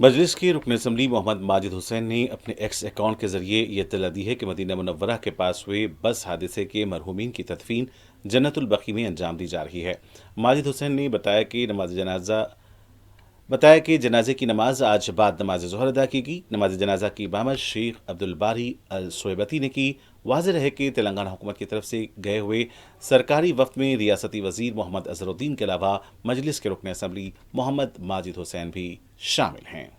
मजलिस के रुकन असम्बली मोहम्मद माजिद हुसैन ने अपने एक्स अकाउंट के जरिए ये इत्तला दी है कि मदीना मुनव्वरा के पास हुए बस हादसे के मरहूमीन की तदफीन जन्नतुल बकी में अंजाम दी जा रही है। माजिद हुसैन ने बताया कि जनाजे की नमाज आज बाद नमाज ज़ोहर अदा की गई। नमाज जनाजा की इमामत शेख अब्दुल बारी अल सोयबती ने की। वाज़ेह रहे कि तेलंगाना हुकूमत की तरफ से गए हुए सरकारी वफ्द में रियासती वजीर मोहम्मद अजहरुद्दीन के अलावा मजलिस के रुकन असम्बली मोहम्मद माजिद हुसैन भी शामिल हैं।